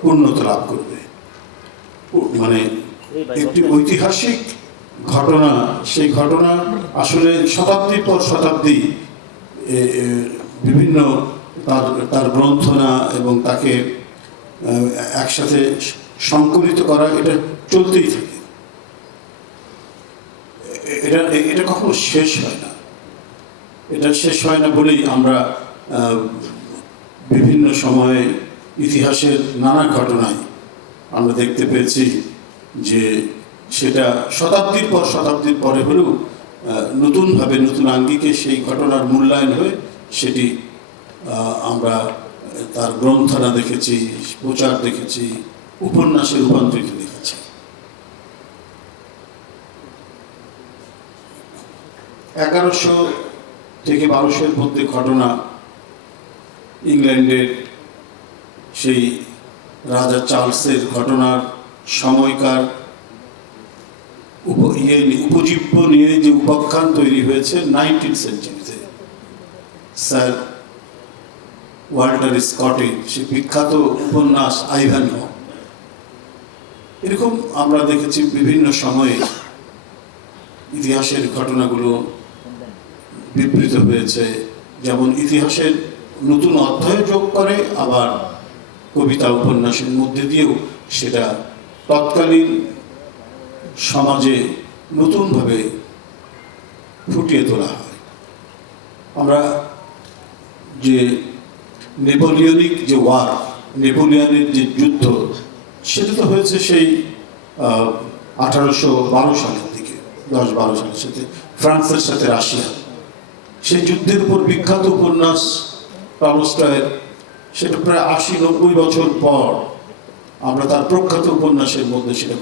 পূর্ণতা লাভ করবে মানে একটি ঐতিহাসিক ঘটনা সেই ঘটনা আসলে শতাব্দী পর শতাব্দী বিভিন্ন তার তার গ্রন্থনা এবং তাকে একসাথে সংকলিত করা এটা চলতেই থাকে এটা এটা কখনো শেষ হয় না এটা শেষ হয় না বলেই আমরা বিভিন্ন সময়ে ইতিহাসের নানা ঘটনায় আমরা দেখতে পেয়েছি যে সেটা শতাব্দীর পর শতাব্দীর পরে হলেও নতুনভাবে নতুন আঙ্গিকে সেই ঘটনার মূল্যায়ন হয়ে সেটি আমরা তার গ্রন্থনা দেখেছি প্রচার দেখেছি উপন্যাসে রূপান্তরিত দেখেছি এগারোশো থেকে বারোশোর মধ্যে ঘটনা ইংল্যান্ডের সেই রাজা চার্লসের ঘটনার সময়কার ইয়ে উপজীব্য নিয়ে যে উপাখ্যান তৈরি হয়েছে নাইনটিন সেঞ্চুরিতে স্যার ওয়াল্টার স্কটে সে বিখ্যাত উপন্যাস আইভেন এরকম আমরা দেখেছি বিভিন্ন সময়ে ইতিহাসের ঘটনাগুলো বিবৃত হয়েছে যেমন ইতিহাসের নতুন অধ্যায় যোগ করে আবার কবিতা উপন্যাসের মধ্যে দিয়েও সেটা তৎকালীন সমাজে নতুনভাবে ফুটিয়ে তোলা হয় আমরা যে নেপোলিয়নিক যে ওয়ার নেপোলিয়ানের যে যুদ্ধ সেটা তো হয়েছে সেই আঠারোশো বারো সালের দিকে দশ বারো সালের সাথে ফ্রান্সের সাথে রাশিয়া সেই যুদ্ধের উপর বিখ্যাত উপন্যাস টলস্টয়ের সেটা প্রায় আশি নব্বই বছর পর আমরা তার প্রখ্যাত উপন্যাসের মধ্যে সেটা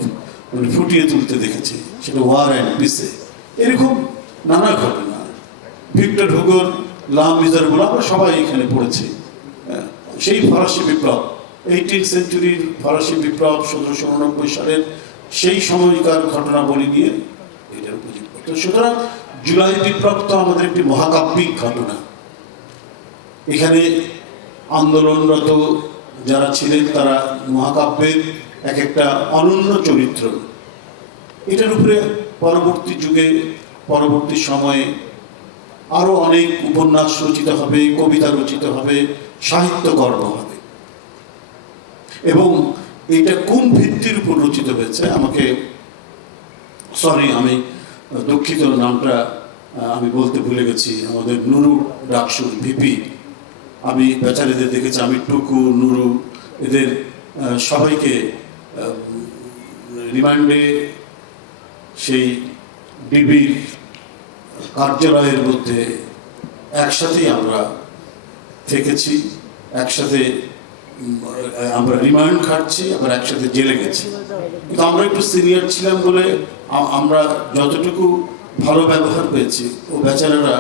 মানে ফুটিয়ে তুলতে দেখেছি সেটা ওয়ার অ্যান্ড পিসে এরকম নানা ঘটনা ভিক্টর হুগর লাম মিজারগুলো আমরা সবাই এখানে পড়েছি হ্যাঁ, সেই ফরাসি বিপ্লব এইটিন সেঞ্চুরির ফরাসি বিপ্লব সতেরোশো উনব্বই সালের সেই সময়কার ঘটনাবলী নিয়ে এটার উপযুক্ত সুতরাং জুলাই বিপ্লব তো আমাদের একটি মহাকাব্যিক ঘটনা এখানে আন্দোলনরত যারা ছিলেন তারা মহাকাব্যের এক একটা অনন্য চরিত্র এটার উপরে পরবর্তী যুগে পরবর্তী সময়ে আরও অনেক উপন্যাস রচিত হবে কবিতা রচিত হবে সাহিত্যকর্ম হবে এবং এটা কোন ভিত্তির উপর রচিত হয়েছে আমাকে সরি আমি দুঃখিত নামটা আমি বলতে ভুলে গেছি আমাদের নুরু ডাকসুর ভিপি আমি বেচারিদের দেখেছি আমি টুকু নুরু এদের সবাইকে রিমান্ডে সেই ডিবির কার্যালয়ের মধ্যে একসাথেই আমরা থেকেছি একসাথে আমরা রিমান্ড খাটছি আবার একসাথে জেলে গেছি কিন্তু আমরা একটু সিনিয়র ছিলাম বলে আমরা যতটুকু ভালো ব্যবহার পেয়েছি ও বেচারারা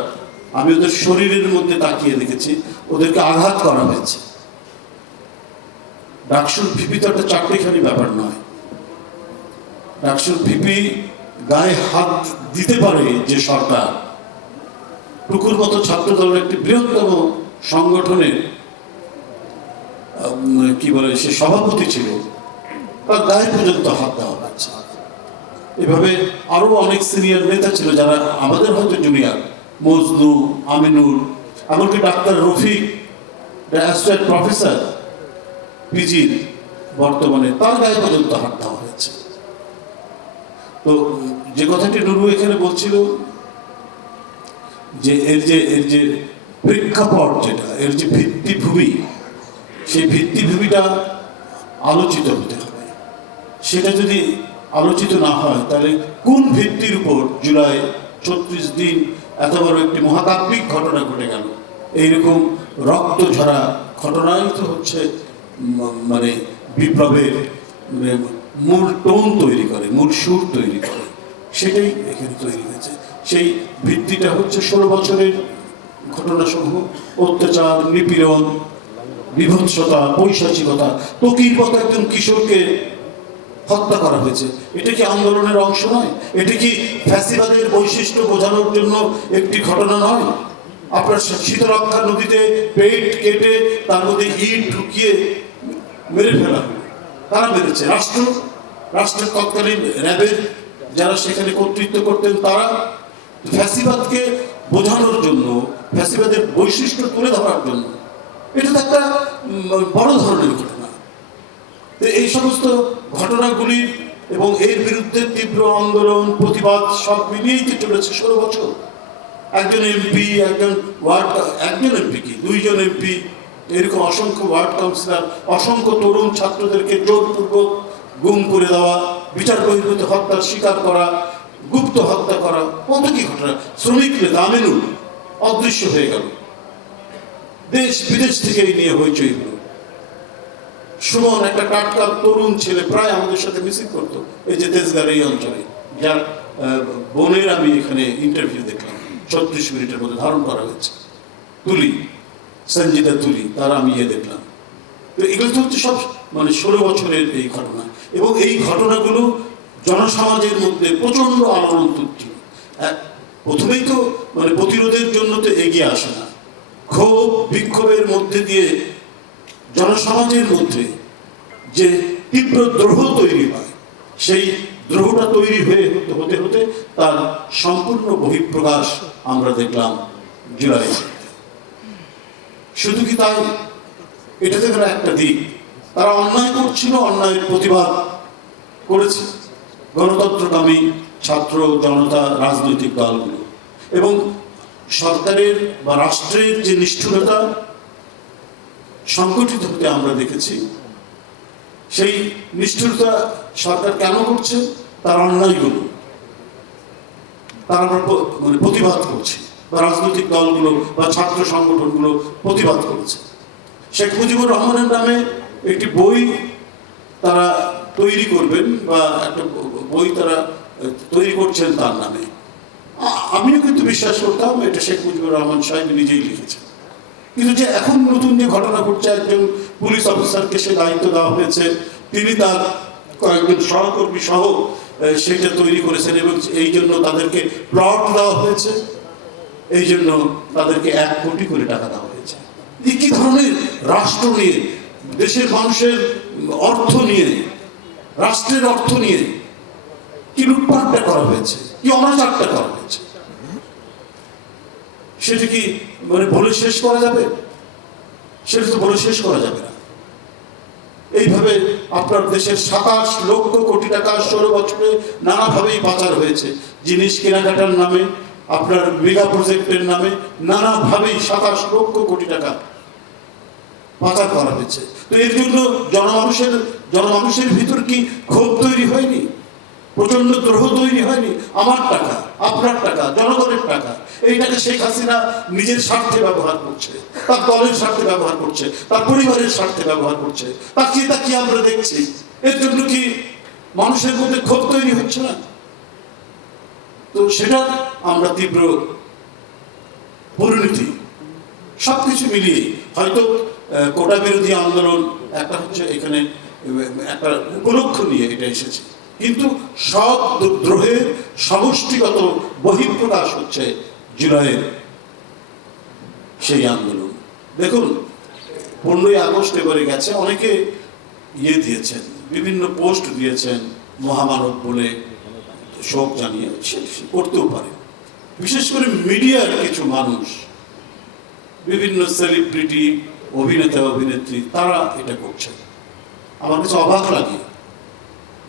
আমি ওদের শরীরের মধ্যে তাকিয়ে দেখেছি ওদেরকে আঘাত করা হয়েছে ডাকসুর ভিপি তো একটা চাকরিখানি ব্যাপার নয় ডাকসুর ভিপি গায়ে হাত দিতে পারে যে সরকার টুকুর মত ছাত্র দলের একটি বৃহত্তম সংগঠনের কি বলে সে সভাপতি ছিল তার গায়ে পর্যন্ত হাত দেওয়া হচ্ছে এভাবে আরো অনেক সিনিয়র নেতা ছিল যারা আমাদের হয়তো জুনিয়র মজনু আমিনুর এমনকি ডাক্তার রফিক অ্যাসোসিয়েট প্রফেসর পিজির বর্তমানে তার গায়ে পর্যন্ত হাত দেওয়া হয়েছে তো যে কথাটি নুরু এখানে বলছিল যে এর যে এর যে প্রেক্ষাপট যেটা এর যে ভিত্তিভূমি সেই ভিত্তিভূমিটা আলোচিত হতে হবে সেটা যদি আলোচিত না হয় তাহলে কোন ভিত্তির উপর জুলাই ছত্রিশ দিন এত বড় একটি মহাকাব্যিক ঘটনা ঘটে গেল এইরকম রক্ত ঝরা ঘটনাই তো হচ্ছে মানে বিপ্লবের মানে মূল টোন তৈরি করে মূল সুর তৈরি করে সেটাই এখানে তৈরি হয়েছে সেই ভিত্তিটা হচ্ছে ষোলো বছরের ঘটনাসমূহ অত্যাচার নিপীড়ন বিভৎসতা পৈশাচিকতা তকির পথে একজন কিশোরকে হত্যা করা হয়েছে এটা কি আন্দোলনের অংশ নয় এটা কি ফ্যাসিবাদের বৈশিষ্ট্য বোঝানোর জন্য একটি ঘটনা নয় আপনার শীতলক্ষা নদীতে পেট কেটে তার মধ্যে ইট ঢুকিয়ে মেরে ফেলা হবে তারা মেরেছে রাষ্ট্র রাষ্ট্রের তৎকালীন র্যাবের যারা সেখানে কর্তৃত্ব করতেন তারা ফ্যাসিবাদকে বোঝানোর জন্য ফ্যাসিবাদের বৈশিষ্ট্য তুলে ধরার জন্য এটা তো একটা বড় ধরনের ঘটনা এই সমস্ত ঘটনাগুলি এবং এর বিরুদ্ধে তীব্র আন্দোলন প্রতিবাদ সব মিলিয়েই চলেছে ষোলো বছর একজন এমপি একজন ওয়ার্ড একজন এমপি কি দুইজন এমপি এরকম অসংখ্য ওয়ার্ড কাউন্সিলর অসংখ্য তরুণ ছাত্রদেরকে জোরপূর্বক গুম করে দেওয়া বিচার বহির্ভূত হত্যার শিকার করা গুপ্ত হত্যা করা কত কি ঘটনা শ্রমিক দামেনু অদৃশ্য হয়ে গেল দেশ বিদেশ থেকে এই নিয়ে হইচই এগুলো সুমন একটা টাটকা তরুণ ছেলে প্রায় আমাদের সাথে মিসিং করতো এই যে দেশগার এই অঞ্চলে যার বোনের আমি এখানে ইন্টারভিউ দেখি ছত্রিশ মিনিটের মধ্যে ধারণ করা হয়েছে তুলি সঞ্জিতা তুলি তারা আমি ইয়ে দেখলাম তো এগুলো তো হচ্ছে সব মানে ষোলো বছরের এই ঘটনা এবং এই ঘটনাগুলো জনসমাজের মধ্যে প্রচণ্ড আলোড়ন তুলছিল প্রথমেই তো মানে প্রতিরোধের জন্য তো এগিয়ে আসে না ক্ষোভ বিক্ষোভের মধ্যে দিয়ে জনসমাজের মধ্যে যে তীব্র দ্রোহ তৈরি হয় সেই দ্রোহটা তৈরি হয়ে হতে হতে হতে তার সম্পূর্ণ বহিঃপ্রকাশ আমরা দেখলাম জুলাই শুধু কি তাই এটা তো একটা দিক তারা অন্যায় করছিল অন্যায়ের প্রতিবাদ করেছে গণতন্ত্রকামী ছাত্র জনতা রাজনৈতিক দলগুলো এবং সরকারের বা রাষ্ট্রের যে নিষ্ঠুরতা সংগঠিত হতে আমরা দেখেছি সেই নিষ্ঠুরতা সরকার কেন করছে তার অন্যায়গুলো তার আমরা মানে প্রতিবাদ করছি বা রাজনৈতিক দলগুলো বা ছাত্র সংগঠনগুলো প্রতিবাদ করেছে শেখ মুজিবুর রহমানের নামে একটি বই তারা তৈরি করবেন বা একটা বই তারা তৈরি করছেন তার নামে আমিও কিন্তু বিশ্বাস করতাম এটা শেখ মুজিবুর রহমান সাহেব নিজেই লিখেছেন কিন্তু যে এখন নতুন যে ঘটনা ঘটছে একজন পুলিশ অফিসারকে সে দায়িত্ব দেওয়া হয়েছে তিনি তার কয়েকজন সহকর্মী সহ সেটা তৈরি করেছেন এবং এই জন্য তাদেরকে প্লট দেওয়া হয়েছে এই জন্য তাদেরকে এক কোটি করে টাকা দেওয়া হয়েছে কি ধরনের রাষ্ট্র নিয়ে দেশের মানুষের অর্থ নিয়ে রাষ্ট্রের অর্থ নিয়ে কি লুটপাটটা করা হয়েছে কি অনাচারটা করা হয়েছে সেটা কি মানে বলে শেষ করা যাবে সেটা তো বলে শেষ করা যাবে না এইভাবে আপনার দেশের সাতাশ লক্ষ কোটি টাকা ষোলো বছরে নানাভাবেই পাচার হয়েছে জিনিস কেনাকাটার নামে আপনার মেগা প্রজেক্টের নামে নানাভাবেই সাতাশ লক্ষ কোটি টাকা পাচার করা হয়েছে তো এর জন্য জনমানুষের জনমানুষের ভিতর কি ক্ষোভ তৈরি হয়নি প্রচন্ড দ্রোহ তৈরি হয়নি আমার টাকা আপনার টাকা জনগণের টাকা এই টাকা শেখ হাসিনা নিজের স্বার্থে ব্যবহার করছে তার দলের স্বার্থে ব্যবহার করছে তার পরিবারের স্বার্থে ব্যবহার করছে তাকিয়ে তাকিয়ে আমরা দেখছি এর জন্য কি মানুষের মধ্যে ক্ষোভ তৈরি হচ্ছে না তো সেটা আমরা তীব্র পরিণতি সবকিছু মিলিয়ে হয়তো কোটা বিরোধী আন্দোলন একটা হচ্ছে এখানে একটা উপলক্ষ নিয়ে এটা এসেছে কিন্তু সব দ্রোহের সমষ্টিগত বহিঃপ্রকাশ হচ্ছে জুলাইয়ের সেই আন্দোলন দেখুন পনেরোই আগস্ট এবারে গেছে অনেকে ইয়ে দিয়েছেন বিভিন্ন পোস্ট দিয়েছেন মহামানব বলে শোক জানিয়ে করতেও পারে বিশেষ করে মিডিয়ার কিছু মানুষ বিভিন্ন সেলিব্রিটি অভিনেতা অভিনেত্রী তারা এটা করছেন আমার কাছে অবাক লাগে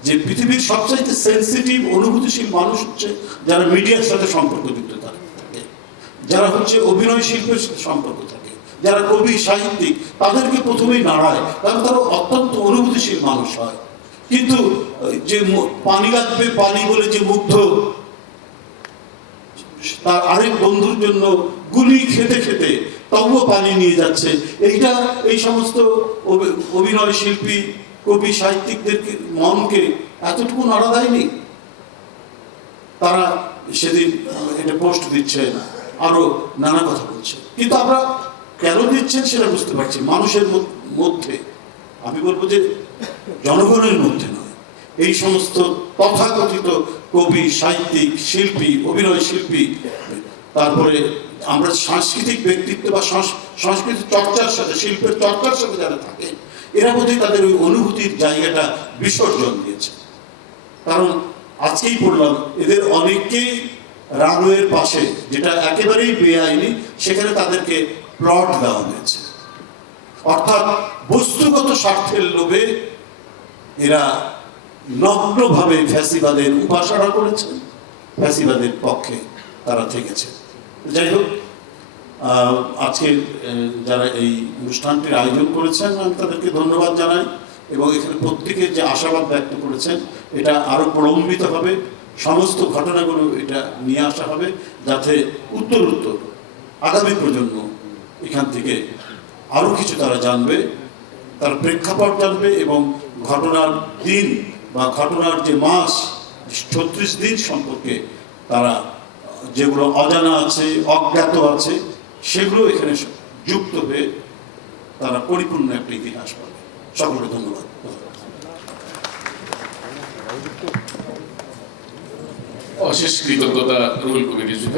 যে পৃথিবীর সবচাইতে সেন্সিটিভ অনুভূতিশীল মানুষ হচ্ছে যারা মিডিয়ার সাথে সম্পর্কযুক্ত থাকে যারা হচ্ছে অভিনয় শিল্পের সাথে সম্পর্ক থাকে যারা কবি সাহিত্যিক তাদেরকে প্রথমেই নাড়ায় কারণ তারা অত্যন্ত অনুভূতিশীল মানুষ হয় কিন্তু যে পানি লাগবে পানি বলে যে মুগ্ধ তার আরেক বন্ধুর জন্য গুলি খেতে খেতে তবুও পানি নিয়ে যাচ্ছে এইটা এই সমস্ত অভিনয় শিল্পী কবি সাহিত্যিকদের মনকে এতটুকু নড়া দেয়নি তারা সেদিন এটা পোস্ট দিচ্ছে আরো নানা কথা বলছে কিন্তু আমরা কেন দিচ্ছেন সেটা বুঝতে পারছি মানুষের মধ্যে আমি বলবো যে জনগণের মধ্যে নয় এই সমস্ত তথাকথিত কবি সাহিত্যিক শিল্পী অভিনয় শিল্পী তারপরে আমরা সাংস্কৃতিক ব্যক্তিত্ব বা সংস্কৃতি চর্চার সাথে শিল্পের চর্চার সাথে যারা থাকেন এরা বোধহয় তাদের ওই অনুভূতির জায়গাটা বিসর্জন দিয়েছে কারণ আজকেই পড়লাম এদের অনেককে রানওয়ের পাশে যেটা একেবারেই বেআইনি সেখানে তাদেরকে প্লট দেওয়া হয়েছে অর্থাৎ বস্তুগত স্বার্থের লোভে এরা নগ্নভাবে ফ্যাসিবাদের উপাসনা করেছে ফ্যাসিবাদের পক্ষে তারা থেকেছে যাই হোক আজকের যারা এই অনুষ্ঠানটির আয়োজন করেছেন আমি তাদেরকে ধন্যবাদ জানাই এবং এখানে প্রত্যেকে যে আশাবাদ ব্যক্ত করেছেন এটা আরও প্রলম্বিত হবে সমস্ত ঘটনাগুলো এটা নিয়ে আসা হবে যাতে উত্তর উত্তর আগামী প্রজন্ম এখান থেকে আরও কিছু তারা জানবে তার প্রেক্ষাপট জানবে এবং ঘটনার দিন বা ঘটনার যে মাস ছত্রিশ দিন সম্পর্কে তারা যেগুলো অজানা আছে অজ্ঞাত আছে সেগুলো এখানে যুক্ত হয়ে তারা পরিপূর্ণ একটা ইতিহাস পাবে সকলকে ধন্যবাদ অশেষ কৃতজ্ঞতা রুহুল কবির